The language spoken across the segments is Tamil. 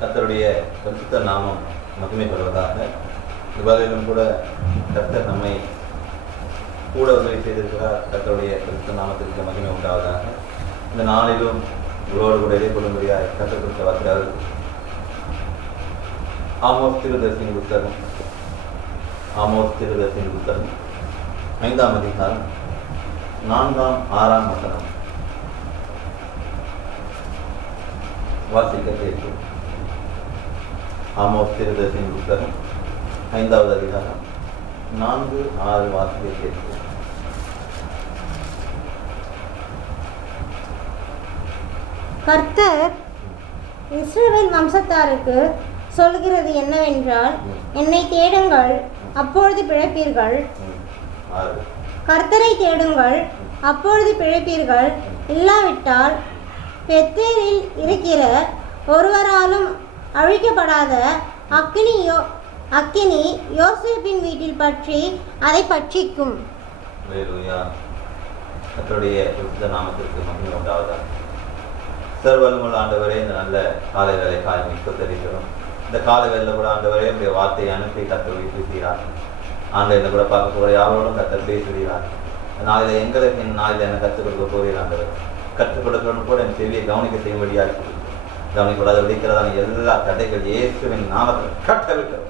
கர்த்தருடைய பரிசுத்த நாமம் மகிமைப்படுவதாக. இவ்வாறிலும் கூட கர்த்தர் நம்மை கூட உதவி செய்திருக்கிறார். கர்த்தருடைய பரிசுத்த நாமத்திற்கு மகிமை உண்டாவதாக. இந்த நாளிலும் உங்களோடு கூட இடைப்படும்படியாய் கர்த்தர் கொடுத்த வார்த்தையால் ஆமோஸ் தீர்க்கதரிசியின் புத்தகம் 5ஆம் அதிகாரம் 4ஆம் 6ஆம் வசனம் வாசிக்க கேட்கும். ஆமோஸ் தீர்க்கதரிசியின் புத்தகம் 5வது அதிகாரம் 4, 6 வாசிக்க கேட்கும். கர்த்தர் இஸ்ரவேல் வம்சத்தாருக்கு சொல்கிறது என்னவென்றால், என்னை தேடுங்கள், அப்பொழுது பிழைப்பீர்கள். கர்த்தரை தேடுங்கள், அப்பொழுது பிழைப்பீர்கள். இல்லாவிட்டால் பெத்தேலில் இருக்கிற ஒருவராலும் அழிக்கப்படாத அக்கினி யோசேப்பின் வீட்டில் பற்றி அதை பட்சிக்கும். கர்த்தருடைய பரிசுத்த நாமத்திற்கு மகிமை உண்டாவதாக. சர்வவல்லமையுள்ள ஆண்டவரே, இந்த நல்ல காலை வேலை காரியமிக்க தெரிவிக்கிறோம். இந்த காலை வேலையில் கூட ஆண்டவரே உடைய வார்த்தையை அனுப்பி கர்த்தர் பேசுகிறார். ஆன்லைனில் கூட பார்க்க போகிற யாரோடும் கர்த்தர் பேசுகிறார். நாளில் எங்களுக்கு இந்த நாளில் எனக்கு கற்றுக் கொடுக்க போகிறீர் ஆண்டவர். கற்றுக் கொடுக்கணும்னு கூட என் செவியை கவனிக்க செய்யும்படியாக கவனிக்கூடாது விதிக்கிறதான எல்லா தடைகள் இயேசுவின் நாமத்தில் கட்டவிட்டோம்.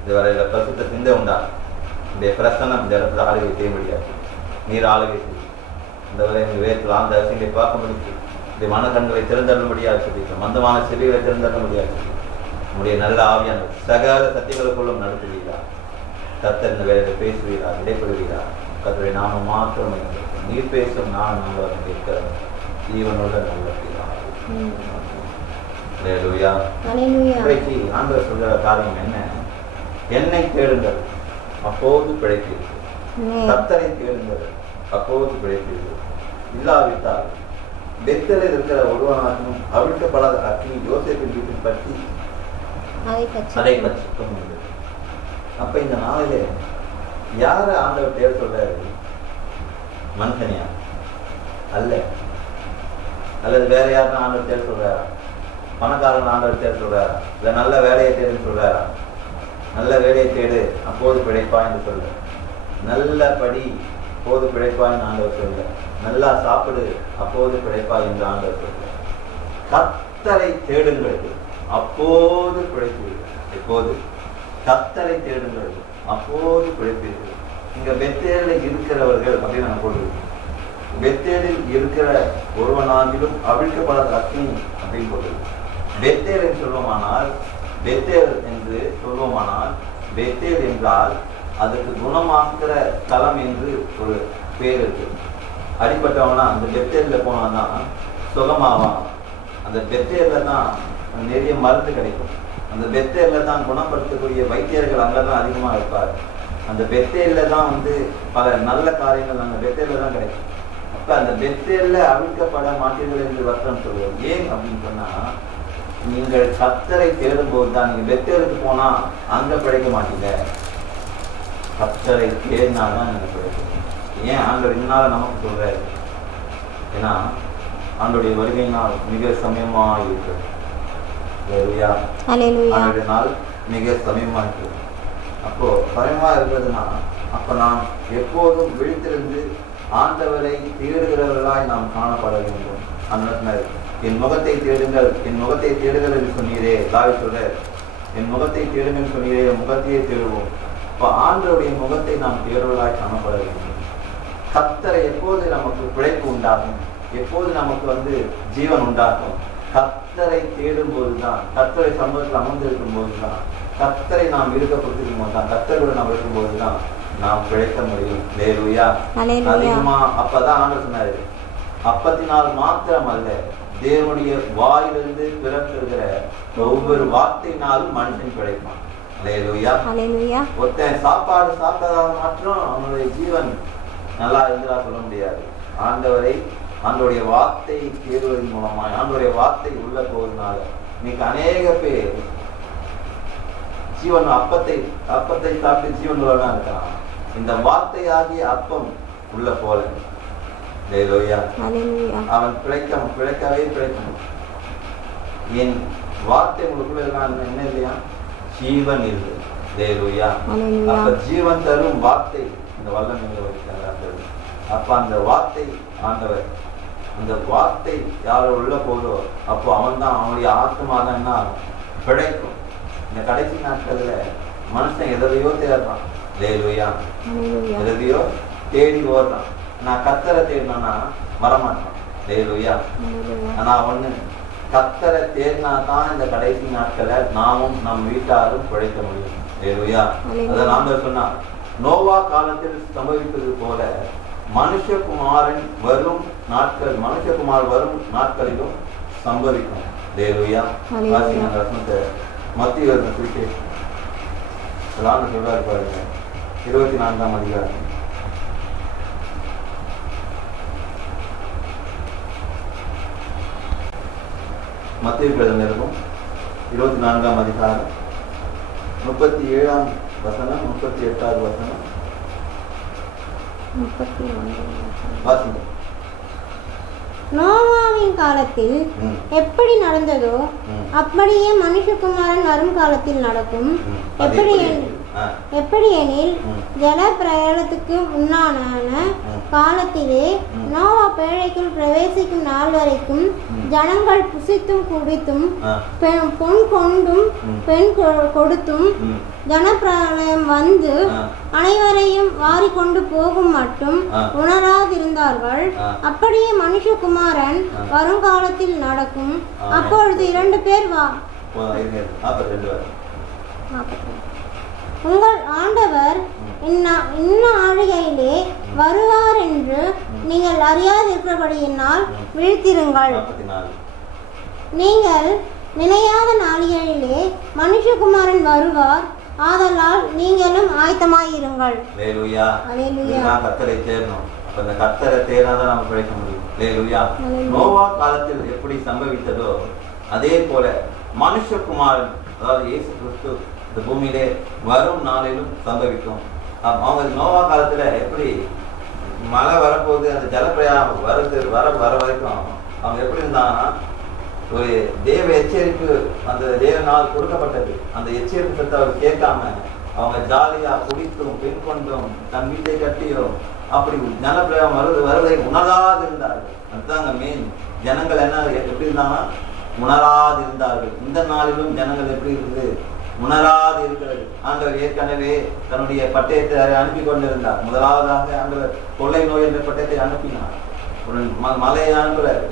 இது வரையில் பரிசுத்த சிந்தை உண்டாக இந்த பிரசன்னம் இந்த இடத்துல ஆளுகை செய்யும்படியாக நீர் ஆளுகை செய்யும். இந்த வரை எங்கள் வேற்றில் ஆந்த அரசியலை பார்க்க முடிச்சு இந்த மனக்கண்களை திறந்தரும்படியாக சொல்லிக்கிறோம். மந்தமான செவிகளை திறந்தரும்படியாக சொல்லி நம்முடைய நல்ல ஆவியான சகல சத்தியங்களுக்குள்ளும் நடத்துவீரார். கர்த்தர் இந்த வேலையில் பேசுவீரார், இடைப்படுவீரார். கர்த்தருடைய நாம மாற்றம் நீர் பேசும் நான் நாங்கள் இருக்கிற ஜீவனோட நல்ல ஆண்டவர் சொல்கிற காரியம் என்ன? என்னை தேடுங்கள், அப்போது பிழைப்பீர்கள். கர்த்தரை தேடுங்கள், அப்போது பிழைப்பீர்கள். இல்லாவிட்டால் பெத்தேலில் இருக்கிற ஒருவனாகவும் அவிழ்க்கப்படாத அக்கினி யோசேப்பின் வீட்டில் பற்றி அதை பட்சிக்கும். அப்ப இந்த நாளிலே யார ஆண்டவர் தேட சொல்றாரு? மனுஷனியா? அல்லது வேற யாருன்னா ஆண்டவர் தேட சொல்றாரா? பணக்காரன் ஆண்டவர் தேட சொல்றாரா? இல்ல நல்ல வேலையை தேடுன்னு சொல்றாரா? நல்ல வேலையை தேடு, அப்போது பிழைப்பா என்று சொல்ல. நல்ல படி, அப்போது பிழைப்பா என்று ஆண்டவர் சொல்ல. நல்லா சாப்பிடு, அப்போது பிழைப்பா என்று ஆண்டவர் சொல்ல. கர்த்தரை தேடுங்கள், அப்போது பிழைப்பீர்கள். எப்போது? கர்த்தரை தேடுங்கள், அப்போது பிழைப்பீர்கள். இங்க பெத்தேலில் இருக்கிறவர்கள் அப்படின்னு நான் போட்டுருக்கேன். பெத்தேலில் இருக்கிற ஒருவனாகிலும் அவிழ்க்கப்படாத அக்கினி அப்படின்னு போட்டுருக்கேன். பெத்தேல் என்று சொல்வோமானால், பெத்தேல் என்று சொல்வோமானால், பெத்தேல் என்றால் அதுக்கு குணமாக்குற தலம் என்று ஒரு பேர் இருக்கு. அடிப்பட்டவனா அந்த பெத்தேலில் போனான்னா சுகமாவான். அந்த பெத்தேலில் தான் நிறைய மருந்து கிடைக்கும். அந்த பெத்தேலில் தான் குணப்படுத்தக்கூடிய வைத்தியர்கள் அங்கே தான் அதிகமாக இருப்பார். அந்த பெத்தேலில் தான் பல நல்ல காரியங்கள் அந்த பெத்தேலில் தான் கிடைக்கும். அப்போ அந்த பெத்தேலில் அவிழ்க்கப்பட மாட்டீர்கள் என்று வசனம் சொல்லுவோம். ஏன் அப்படின்னு சொன்னால், நீங்கள் கர்த்தரை தேடும்போது தான். நீங்கள் பெத்தேலுக்கு போனால் அங்கே பிழைக்க மாட்டீங்க. கர்த்தரை தேடினால்தான் நீங்கள் பிழைக்கணும். ஏன் ஆண்டவர் இந்நாள் நமக்கு சொல்றாரு? ஏன்னா ஆண்டோடைய வருகையினால் மிக சமயமாக இருக்கிறது. ஆண்டோடைய நாள் மிக சமயமாக இருக்கிறது. அப்போ சமயமாக இருக்கிறதுனா அப்போ நாம் எப்போதும் விழித்திருந்து ஆண்டவரை தேடுகிறவர்களாய் நாம் காணப்பட வேண்டும். அந்த என் முகத்தை தேடுங்கள், என் முகத்தை தேடுங்கள் என்று சொன்னீரே. தாவீது சொல்றார், என் முகத்தை தேடுங்கள் சொன்னீரே, முகத்தையே தேடுவோம். இப்போ ஆண்டவருடைய முகத்தை நாம் தேடுவதாய் காணப்பட வேண்டும். கர்த்தரை எப்போது நமக்கு பிழைப்பு உண்டாகும், எப்போது நமக்கு ஜீவன் உண்டாகும்? கர்த்தரை தேடும் போதுதான், கர்த்தரை சமூகத்தில் அமர்ந்திருக்கும் போதுதான், கர்த்தரை நாம் விருப்பப்படுத்திருக்கும் போதுதான், கர்த்தரோடு நாம் இருக்கும் போதுதான் நாம் பிழைக்க முடியும். ஹல்லேலூயா. அதிகமா அப்பதான் ஆண்டவர் சொன்னாரு, அப்பத்தினால் மாத்திரம் அல்ல, தேவனுடைய வாயிலிருந்து பிறப்பிருக்கிற ஒவ்வொரு வார்த்தையினாலும் மனுஷன் பிழைப்பான். ஹல்லேலூயா. ஒருத்தன் சாப்பாடு சாப்பிட்டதாக மாத்திரம் அவனுடைய ஜீவன் நல்லா இருந்தா சொல்ல முடியாது. ஆண்டவரை, ஆண்டோடைய வார்த்தை தேடுவதன் மூலமா, ஆண்டோடைய வார்த்தை உள்ள போவதனால இன்னைக்கு அநேக பேர் ஜீவன் அப்பத்தை சாப்பிட்டு ஜீவன் உள்ளதான் இருக்கான். இந்த வார்த்தையாகிய அப்பம் உள்ள போல அவன் பிழைக்கவே பிழைக்கணும். என் வார்த்தை உங்களுக்குள்ள இருக்கான்னு என்ன இல்லையா? ஜீவன் இருக்கு. ஹல்லேலூயா. அப்ப ஜீவன் தரும் வார்த்தை இந்த வல்லமையில வைக்கிறார். அப்ப அந்த வார்த்தை ஆண்டவர், அந்த வார்த்தை யாரோ உள்ள போதோ அப்போ அவன் தான், அவனுடைய ஆத்மா தான் என்ன பிழைக்கும். இந்த கடைசி நாட்கள்ல மனுஷன் எதையோ தேடுறான். ஹல்லேலூயா. எதையோ தேடி ஓடுறான். நான் கர்த்தரை தேடினா வரமாட்டான். ஹல்லேலூயா. ஆனா ஒண்ணு, கர்த்தரை தேடினா தான் இந்த கடைசி நாட்களை நாமும் நம் வீட்டாரும் பிழைக்க முடியும். ஹல்லேலூயா. அதை ஆண்டவர் சொன்னார், நோவா காலத்தில் சம்பவித்தது போல மனுஷகுமாரன் வரும் நாட்கள், மனுஷகுமார் வரும் நாட்களிலும் சம்பவிக்கும். ஹல்லேலூயா. மத்திய சுவிசேஷம் சொல்றாரு பாருங்க, 24ஆம் அதிகாரம். மத்திய இருக்கும் 24ஆம் அதிகாரம் 37ஆம் வசனம் 38வது வசனம் வாசிங்க. நோவாவின் காலத்தில் எப்படி நடந்ததோ அப்படியே மனுஷகுமாரன் வரும் காலத்தில் நடக்கும். எப்படி எனில் ஜல பிரயாணத்துக்கு முன்னான காலத்திலே நோவா பேழைக்குள் பிரவேசிக்கும் நாள் வரைக்கும் ஜனங்கள் புசித்தும் குடித்தும் பொன் கொண்டும் பெண் கொடுத்தும் ஜனப்பிரளயம் வந்து அனைவரையும் வாரிக்கொண்டு போகும் மட்டும் உணராதிருந்தார்கள். அப்படியே மனுஷகுமாரன் வருங்காலத்தில் நடக்கும். அப்பொழுது 2 பேர் உங்கள் ஆண்டவர் இந்நாழிகையிலே வருவார் என்று நீங்கள் அறியாதிருக்கிறபடியினால் விழித்திருங்கள். நீங்கள் நினையாத நாளிகையிலே மனுஷகுமாரன் வருவார், ஆதலால் நீங்களும் ஆயத்தமாயிருங்கள். ஹல்லேலூயா. கர்த்தரை தேடணும். அந்த கர்த்தரை தேடாதான் நம்ம பிழைக்க முடியும். ஹல்லேலூயா. நோவா காலத்தில் எப்படி சம்பவித்ததோ அதே போல மனுஷகுமாரன், அதாவது இயேசு கிறிஸ்து இந்த பூமியிலே வரும் நாளிலும் சம்பவிக்கும். அவங்க நோவா காலத்துல எப்படி மழை வரப்போகுது, அந்த ஜலப்பிரயாணம் வர வரைக்கும் அவங்க எப்படி இருந்தாங்கன்னா, ஒரு தேவ எச்சரிப்பு அந்த தேவ நாள் கொடுக்கப்பட்டது. அந்த எச்சரிப்பு சத்தை அவர் கேட்காம அவங்க ஜாலியா குடித்தும் பெண் கொண்டும் தன் வீட்டை கட்டியும் அப்படி ஜலப்பிரயாணம் வருவதை உணராது இருந்தார்கள். அதுதான் அங்க மெயின். ஜனங்கள் என்ன எப்படி இருந்தாங்கன்னா உணராது இருந்தார்கள். இந்த நாளிலும் ஜனங்கள் எப்படி இருக்குது? உணராது இருக்கிறது. ஆண்டவர் ஏற்கனவே தன்னுடைய பட்டயத்தை அனுப்பி கொண்டிருந்தார். முதலாவதாக ஆண்டவர் கொள்ளை நோய் என்ற பட்டயத்தை அனுப்பினார். மலையை அனுப்புறாரு,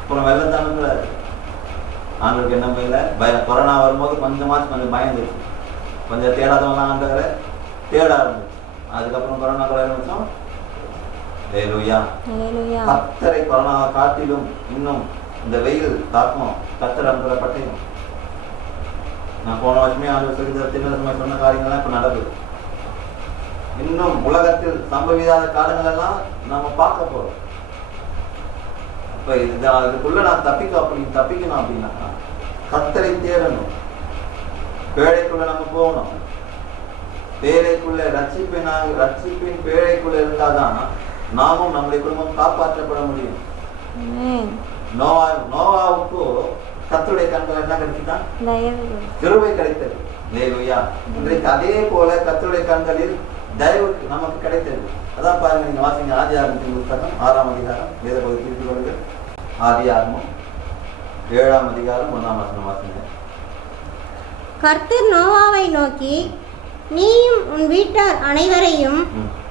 அப்புறம் வெள்ளத்தை அனுப்புறாரு. ஆண்டவருக்கு என்ன இல்லை, கொரோனா வரும்போது கொஞ்சம் பயந்துச்சு. கொஞ்சம் தேடாதவங்களாம் ஆண்டவரை தேட ஆரம்பிச்சு. அதுக்கப்புறம் கொரோனா கூட ஆரம்பிச்சோம். ஹல்லேலூயா. கர்த்தரை கொரோனாவை காட்டிலும் இன்னும் இந்த வெயில் தாக்கம் கர்த்தர் அனுப்புற பட்டயம். நான் போன வருஷமே ஆண்டு சொன்ன காரியங்கள்லாம் இப்ப நடக்குது. இன்னும் உலகத்தில் சம்பவிக்காத காலங்கள் எல்லாம் நம்ம பார்க்க போறோம். இப்ப இதுக்குள்ள நான் தப்பிக்கணும் அப்படின்னா கர்த்தரை தேடணும். பேழைக்குள்ள நம்ம போகணும். பேழைக்குள்ள ரட்சிப்பின் பேழைக்குள்ள இருந்தாதான் நாமும் நம்முடைய குடும்பம் காப்பாற்றப்பட முடியும். நோவாவுக்கு கர்த்தருடைய கண்கள் என்ன கிடைச்சுதான்? கிருபை கிடைத்தது. ஹல்லேலூயா. இன்றைக்கு அதே போல கர்த்தருடைய கண்களில் தயவு நமக்கு கிடைத்தது. அதான் பாருங்க, நீங்க வாசிங்க ஆதியாகமத்தின் புத்தகம் 6ஆம் அதிகாரம், வேத பகுதி திருப்பி கொள்ளுங்கள். ஆதியாகமம் 7ஆம் அதிகாரம் 1ஆம் வசனம் வாசிங்க. கர்த்தர் நோவாவை நோக்கி, நீயும் உன் வீட்டார் அனைவரையும்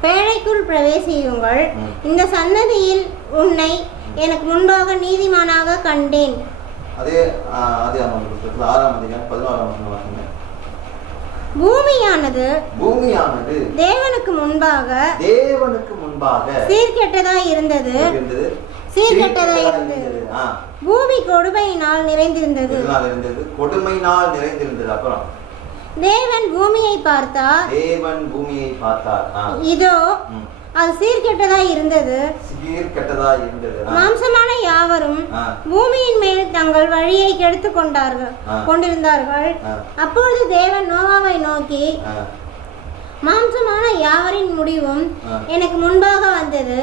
பேழைக்குள் பிரவேசியுங்கள். இந்த சன்னதியில் உன்னை எனக்கு முன்பாக நீதிமானாக கண்டேன். அதே ஆதியாகமம் புத்தகத்தில் 6ஆம் அதிகாரம் 14ஆம் வசனம் வாசிங்க. பூமியானது தேவனுக்கு முன்பாக சீர்கெட்டதாய் இருந்தது. பூமி கொடுமையினால் நிறைந்திருந்தது. அப்புறம் தேவன் பூமியை பார்த்தார். இதோ அது சீர்கெட்டதாய் இருந்தது. மாம்சமான யாவரும் பூமியின் மேல் தங்கள் வழியை கெடுத்துக் கொண்டிருந்தார்கள். அப்பொழுது தேவன் நோவாவை நோக்கி, மாம்சமான யாவரின் முடிவும் எனக்கு முன்பாக வந்தது.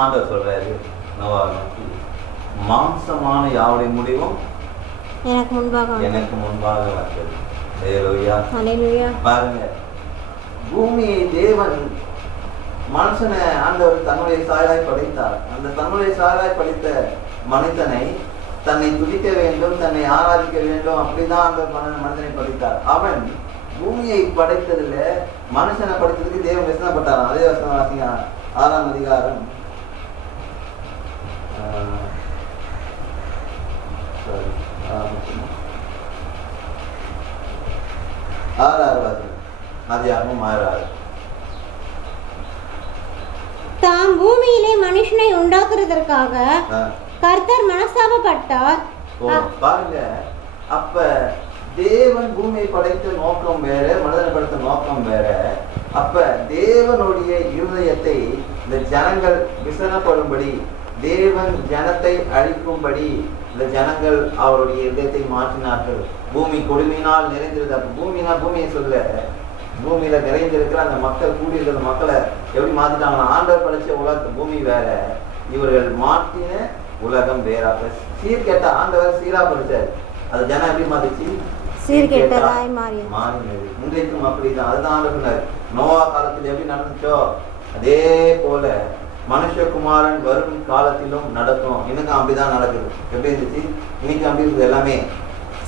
ஆண்டவர் சொல்றாரு நோவாவை நோக்கி, மாம்சமான யாவுடைய முடிவும் எனக்கு முன்பாக எனக்கு முன்பாக வந்தது. ஹல்லேலூயா. ஹல்லேலூயா. பாருங்க, பூமியை தேவன் மனுஷனை ஆண்டவர் தன்னுடைய சாயலாய் படைத்தார். அந்த தன்னுடைய சாயலாய் படைத்த மனிதனை தன்னை துதிக்க வேண்டும், தன்னை ஆராதிக்க வேண்டும், அப்படிதான் ஆண்டவர் மனிதனை படைத்தார். அவன் பூமியை படைத்ததுல மனுஷனை படைத்ததுக்கு தேவன் வசனப்பட்டாராம். அதே வசனம் வாசிங்க, 6ஆம் அதிகாரம் 6 அதிகாரமும் 6. தாம் பூமியிலே மனுஷனை உண்டாக்குறதற்காக கர்த்தர் மனஸ்தாபப்பட்டார். பாருங்க, அப்ப தேவன் பூமியை படைத்த நோக்கம் வேற, மனிதனை படைத்த நோக்கம் வேற. அப்ப தேவனுடைய இருதயத்தை இந்த ஜனங்கள் விசனப்படும்படி, தேவன் ஜனத்தை அழிக்கும்படி இந்த ஜனங்கள் அவருடைய இதயத்தை மாற்றினார்கள். பூமி கொடுமையினால் நிறைந்திருந்த, பூமினா பூமியை சொல்ல, பூமியில நிறைந்திருக்கிற அந்த மக்கள், கூடியிருக்கிற மக்களை எப்படி மாத்திட்டாங்கன்னா, ஆண்டவர் படைச்ச உலக பூமி வேற, இவர்கள் மாற்றின உலகம் வேற. சீர்கேட்ட ஆண்டவர் சீரா படைச்சார், அது ஜனம் எப்படி மாத்திச்சு? சீர்கேட்டதாய் மாறினது. இன்றைக்கும் அப்படிதான். அதுதான் ஆண்டவர் நோவா காலத்தில் எப்படி நடந்துச்சோ அதே போல மனுஷகுமாரன் வரும் காலத்திலும் நடக்கும். இன்னைக்கும் அப்படிதான் நடக்குது. எப்படி இருந்துச்சு? இன்னைக்கு அப்படி இருக்குது. எல்லாமே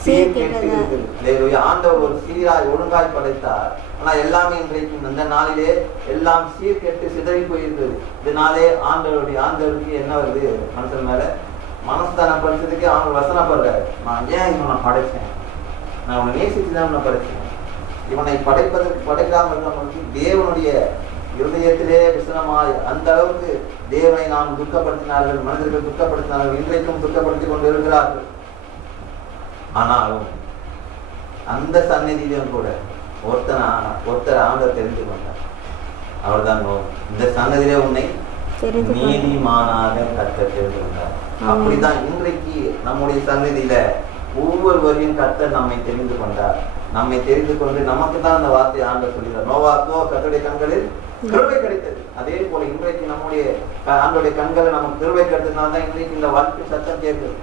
சீர்கேட்டு இருக்குது. ஆண்டவர் ஒரு சீராய் ஒழுங்காய் படைத்தார். ஆனா எல்லாமே இன்றைக்கும் இந்த நாளிலே எல்லாம் சீர்கேட்டு சிதறி போயிருக்குது. இதனாலே ஆண்டவருக்கு என்ன வருது? மனுஷன் மேல மனஸ்தானம் படிச்சதுக்கு அவங்க வசனப்படுறாரு. நான் ஏன் இவனை படைச்சேன்? நான் அவனை நேசிச்சுதான் இவனை படைச்சேன். இவனை படைக்காம இருக்கிறவங்களுக்கு தேவனுடைய இருதயத்திலே விசனமாய் அந்த அளவுக்கு தேவனை நாம் துக்கப்படுத்தினார்கள், மனிதர்கள் துக்கப்படுத்தினார்கள், இன்றைக்கும் துக்கப்படுத்திக் கொண்டு இருக்கிறார்கள். ஆனாலும் அந்த சந்நிதியிலும் கூட ஒருத்தர் ஆண்டவர் தெரிந்து கொண்டார். அவர்தான் இந்த சன்னதியிலே உன்னை நீதிமானாக கர்த்தர் தெரிந்து கொண்டார். அப்படிதான் இன்றைக்கு நம்முடைய சன்னதியில ஒவ்வொருவரையும் கர்த்தர் நம்மை தெரிந்து கொண்டார். நம்மை தெரிந்து கொண்டு நமக்கு தான் அந்த வார்த்தையை ஆண்டவர் சொல்கிறார். நோவாக்கோ கர்த்தருடைய கண்களில் கிருபை கிடைத்தது. அதே போல இன்றைக்கு நம்முடைய ஆண்டோடைய கண்களை நமக்கு கிருபை கிடைத்ததுனால்தான் இன்றைக்கு இந்த வாழ்க்கை சத்தம் கேட்குது.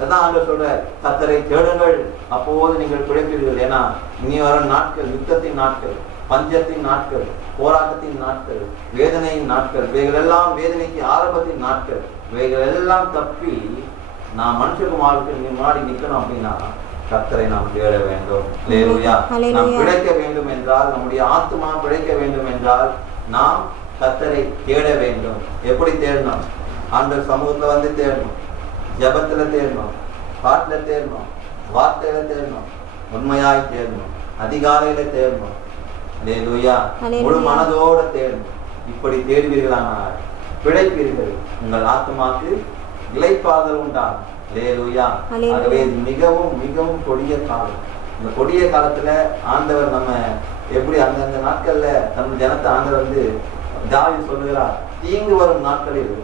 அதான் ஆண்டவர் சொல்ற, கர்த்தரை தேடுங்கள், அப்போது நீங்கள் பிழைப்பீர்கள். ஏன்னா இனி வரும் நாட்கள் யுத்தத்தின் நாட்கள், பஞ்சத்தின் நாட்கள், போராட்டத்தின் நாட்கள், வேதனையின் நாட்கள், இவைகள் எல்லாம் வேதனைக்கு ஆரம்பத்தின் நாட்கள். இவைகள் எல்லாம் தப்பி நாம் மனுஷகுமாருக்கு முன்னாடி நிற்கணும் அப்படின்னா கர்த்தரை நாம் தேட வேண்டும். நாம் பிழைக்க வேண்டும் என்றால், நம்முடைய ஆத்மா பிழைக்க வேண்டும் என்றால் நாம் கர்த்தரை தேட வேண்டும். எப்படி தேடணும்? ஆண்டவர் சமூகத்துல வந்து தேடணும், ஜபத்துல தேடணும், பாட்டுல தேடணும், வார்த்தையில தேடணும், உண்மையாய் தேடணும், அதிகாலையில தேடணும். முழு மனதோட தேடணும். இப்படி தேடுவீர்களானால் பிழைப்பீர்கள், உங்கள் ஆத்மாக்கு இளைப்பாறுதல் உண்டாகும். ஆகவே மிகவும் மிகவும் கொடிய காலம். இந்த கொடிய காலத்துல ஆண்டவர் நம்ம எப்படி அந்தந்த நாட்கள்ல நம்ம ஜனத்தை ஆண்டவர் வந்து தாவீது சொல்லுகிறார், தீங்கு வரும் நாட்களில்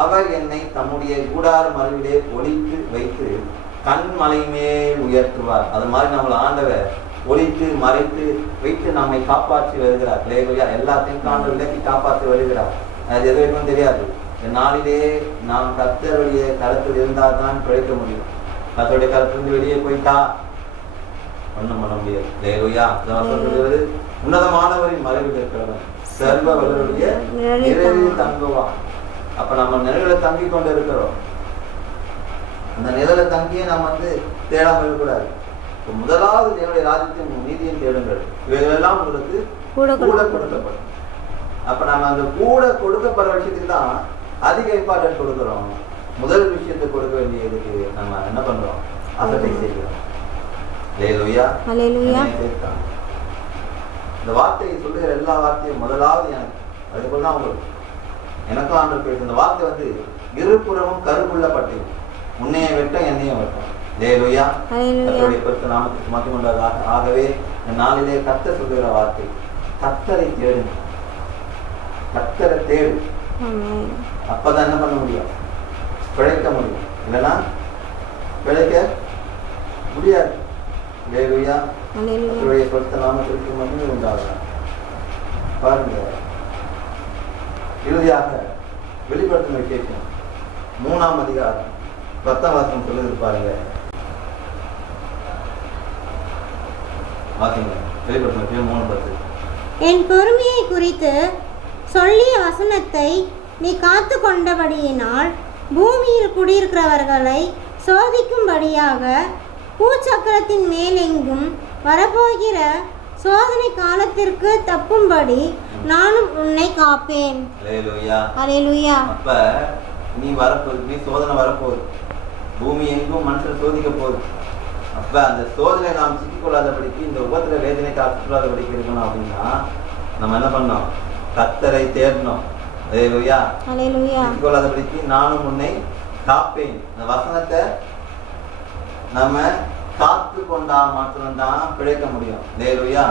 அவர் என்னை தம்முடைய கூடார மறைவிலே ஒளித்து வைத்து கண்மலை மேல் உயர்த்துவார். அது மாதிரி நம்மள ஆண்டவர் ஒளித்து மறைத்து வைத்து நம்மை காப்பாற்றி வருகிறார். எல்லாத்தையும் ஆண்டவர் விலக்கி காப்பாற்றி வருகிறார். அது எதுவும் தெரியாது. நாளிலே நாம் கர்த்தருடைய கருத்தில் இருந்தால் தான் பிழைக்க முடியும். கர்த்தருடைய கருத்திலிருந்து வெளியே போயிட்டா ஒண்ணும் பண்ண முடியாது. உன்னதமானவரின் மறைவில் இருக்கிறவன் சர்வ வல்லவருடைய நிழலில் தங்குவான். அப்ப நம்ம நிழல தங்கி கொண்டு இருக்கிறோம். அந்த நிழல தங்கியே நம்ம வந்து தேடாமல் இருக்கக்கூடாது. முதலாவது தேவனுடைய ராஜ்யத்தின் நீதியும் தேடுங்கள், இவைகள் எல்லாம் உங்களுக்கு கூட கொடுக்கப்படும். அப்ப நம்ம அந்த கூட கொடுக்கப்படுற விஷயத்துக்கு தான் அதிக இம்பார்ட்டன்ட் கொடுக்கிறோம். முதல் விஷயத்தை கொடுக்க வேண்டியதுக்கு நம்ம என்ன பண்றோம்? அசட்டை செய்கிறோம். இந்த வார்த்தையை சொல்லுகிற எல்லா வார்த்தையும் முதலாவது எனக்கு, அதே போலதான் உங்களுக்கு எனக்கும் ஆண்டவர் பேச. இந்த வார்த்தை வந்து இருபுறமும் கருக்குள்ள பட்டு உன்னைய வெட்டம் என்னையும் வெட்டம். கர்த்தருடைய பரிசுத்த நாமத்துக்கு மகிமை உண்டாவதாக. ஆகவே இந்த நாளிலே கர்த்தர் சொல்லுகிற வார்த்தை, கர்த்தரை தேடுங்க, கர்த்தரை தேடு. அப்பதான் என்ன பண்ண முடியும்? பிழைக்க முடியும். இல்லைன்னா பிழைக்க முடியாது. கர்த்தருடைய பரிசுத்த நாமத்திற்கு மகிமை உண்டாவதாக. பாருங்க, இறுதியாக வெளிப்படுத்தின விசேஷம் 3ஆம் அதிகாரம் 10ஆம் வசனம் சொல்லுது பாருங்க. வாசிங்க. வெளிப்படுத்தின 3:10. என் பொறுமையை குறித்து சொல்லிய வசனத்தை நீ காத்து கொண்டபடியினால் பூமியில் குடியிருக்கிறவர்களை சோதிக்கும்படியாக பூச்சக்கரத்தின் மேலெங்கும் வரப்போகிற சோதனை காலத்திற்கு தப்பும்படி நானும் உன்னை காப்பேன். அல்லேலூயா. அல்லேலூயா. அப்ப நீ சோதனை வரப்போகுது. பூமி எங்கும் மனுஷன் சோதிக்க போகுது. அப்ப அந்த சோதனை நாம் சிக்கிக்கொள்ளாதபடிக்கு, இந்த உபத்திர வேதனை காத்துக்கொள்ளாதபடிக்கு இருக்கணும் அப்படின்னா நம்ம என்ன பண்ணோம்? கர்த்தரை தேடணும். அல்லேலூயா. அல்லேலூயா. சிக்கிக்கொள்ளாதபடிக்கு நானும் உன்னை காப்பேன். அந்த வசனத்தை நம்ம காத்து கொண்டா மாத்திரம்தான் பிழைக்க முடியும். அல்லேலூயா.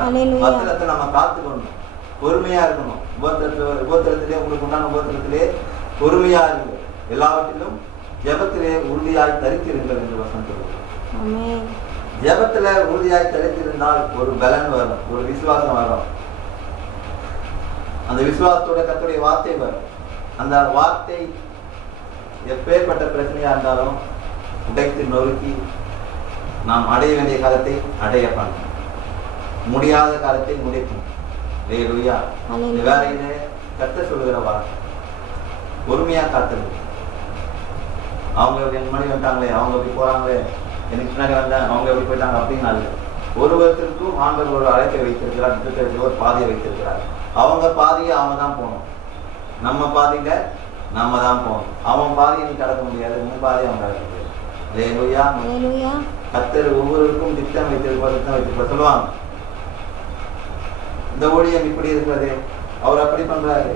வசனத்தை நம்ம காத்து கொண்டோம், பொறுமையா இருக்கணும். உபத்திரத்திலே உங்களுக்கு உண்டான உபத்திரத்திலே பொறுமையா இருங்க. எல்லாவற்றிலும் ஜெபத்திலே உறுதியாய் தரித்திருங்கள் என்று வசனம் சொல்லுங்கள். ஜெபத்துல உறுதியாய் தரித்திருந்தால் ஒரு பலன் வரும், ஒரு விசுவாசம் வரும். அந்த விசுவாசத்தோட கர்த்தருடைய வார்த்தை வரும். அந்த வார்த்தை எப்பேற்பட்ட பிரச்சனையா இருந்தாலும் உடைத்து நொறுக்கி நாம் அடைய வேண்டிய காலத்தை அடைய பண்ணணும், முடியாத காலத்தை முடிக்கும். அல்லேலூயா. வேலையிலே கர்த்தர் சொல்லுகிற வார்த்தை பொறுமையா காத்துருங்க. அவங்க என் முன்னாடி வந்துட்டாங்களே, அவங்க எப்படி போறாங்களே, எனக்கு பின்னாடி வந்தேன், அவங்க எப்படி போயிட்டாங்க அப்படின்னு ஒருவருக்கும் ஆண்டவர் ஒரு அழைப்பை வைத்திருக்கிறார், ஒரு பாதையை வைத்திருக்கிறார். அவங்க பாதையை அவங்க தான் போகணும், நம்ம பாதையில நம்ம தான் போகணும். அவன் பாதையை நீ கடக்க முடியாது, உன் பாதையை அவன் கடக்க முடியாது. அல்லேலூயா. கர்த்தர் ஒவ்வொருவருக்கும் திட்டம் வைத்திருப்ப சொல்லுவாங்க. இந்த ஊழியம் இப்படி இருக்கிறது, அவர் அப்படி பண்றாரு,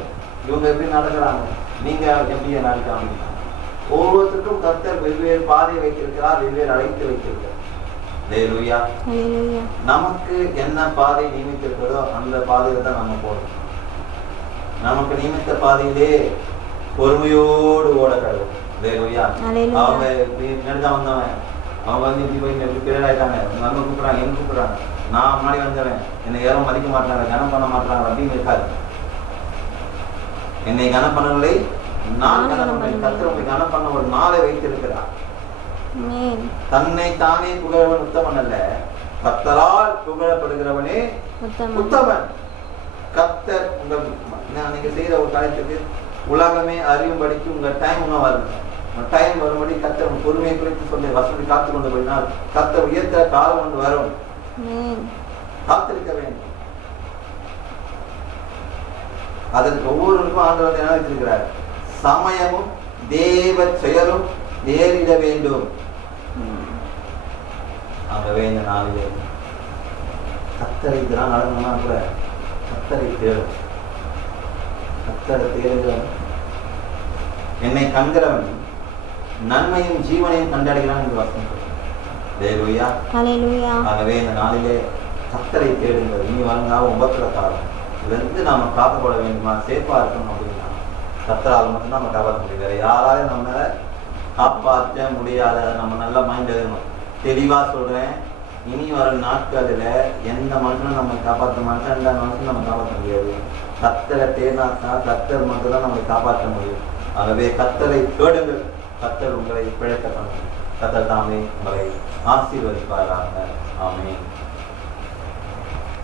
இவங்க எப்படி நடக்கிறாங்க, நீங்க எப்படி நடக்கலாம். ஒவ்வொருத்தருக்கும் கர்த்தர் வெவ்வேறு பாதையை வைத்திருக்கிறார், வெவ்வேறு அழைத்து வைத்திருக்கிறார். அல்லேலூயா. நமக்கு என்ன பாதை நியமித்திருக்கிறதோ அந்த பாதையில தான் நம்ம போகணும். நமக்கு நியமித்த பாதையிலே பொறுமையோடு ஓட கடவுள். அல்லேலூயா. அவங்க நெடுதான் வந்தவன், அவங்க வந்து இப்படி போய் எப்படி பேர் ஆயிட்டாங்க, நம்ம கூப்பிடுறாங்க, என்ன கூப்பிடுறாங்க, நான் முன்னாடி வந்தவன், என்னை யாரும் மதிக்க மாட்டாங்க, கனம் பண்ண மாட்டாங்க அப்படின்னு இருக்காது. என்னை கனம் பண்ணவில்லை, நான் கனம் பண்ணேன். கர்த்தர் உங்களை கனம் பண்ண ஒரு நாளை வைத்திருக்கிறார். தன்னை தானே புகழவன் உத்தமன் அல்ல, கர்த்தரால் புகழப்படுகிறவனே உத்தமன். கர்த்தர் நீங்க செய்யற ஒரு காரியத்துக்கு உலகமே அறியும்படிக்கு உங்க டைம் வருங்க. டைம் வரும்படி கர்த்தர் பொறுமையை குறித்து சொல்லி வசதி காத்து கொண்டு போயினால் கர்த்தர் உயர்த்த காலம் கொண்டு வரும். காத்திருக்க வேண்டும். அதற்கு ஒவ்வொருவருக்கும் ஆண்டவர் என்ன வைத்திருக்கிறார்? சமயமும் தேவ செயலும் நேரிட வேண்டும். ஆகவே இந்த நாளிலே கர்த்தரை இதெல்லாம் நடந்தோம்னா கூட கர்த்தரை தேடும். கர்த்தரை தேடுகிறவன், என்னை கண்கிறவன் நன்மையும் ஜீவனையும் கண்டடைகிறான் என்று வசனம். அல்லேலூயா. ஆகவே இந்த நாளிலே கர்த்தரை தேடுங்கள். இனி வருங்கா உபத்திர காலம், இதிலிருந்து நாம காக்கப்பட வேண்டுமா, சேஃபா இருக்கணும் அப்படின்னா கர்த்தரால் மட்டும்தான் நம்ம காப்பாற்ற முடியும். வேற யாராலையும் நம்ம காப்பாற்ற முடியாத. நம்ம நல்ல மைண்ட் எழுதணும். தெளிவா சொல்றேன், இனி வர நாட்களில் எந்த மனுஷனும் நம்ம காப்பாற்ற மாட்டோம், எந்த மனுஷனும் நம்ம காப்பாற்ற முடியாது. கர்த்தரை தேடினா கர்த்தர் மட்டும் தான் நம்மளை காப்பாற்ற முடியும். ஆகவே கர்த்தரை தேடுங்கள், கர்த்தர் உங்களை பிழைக்க பண்ணும். கர்த்தர் தாமே உங்களை ஆசீர்வதிப்பாராக. ஆமென்.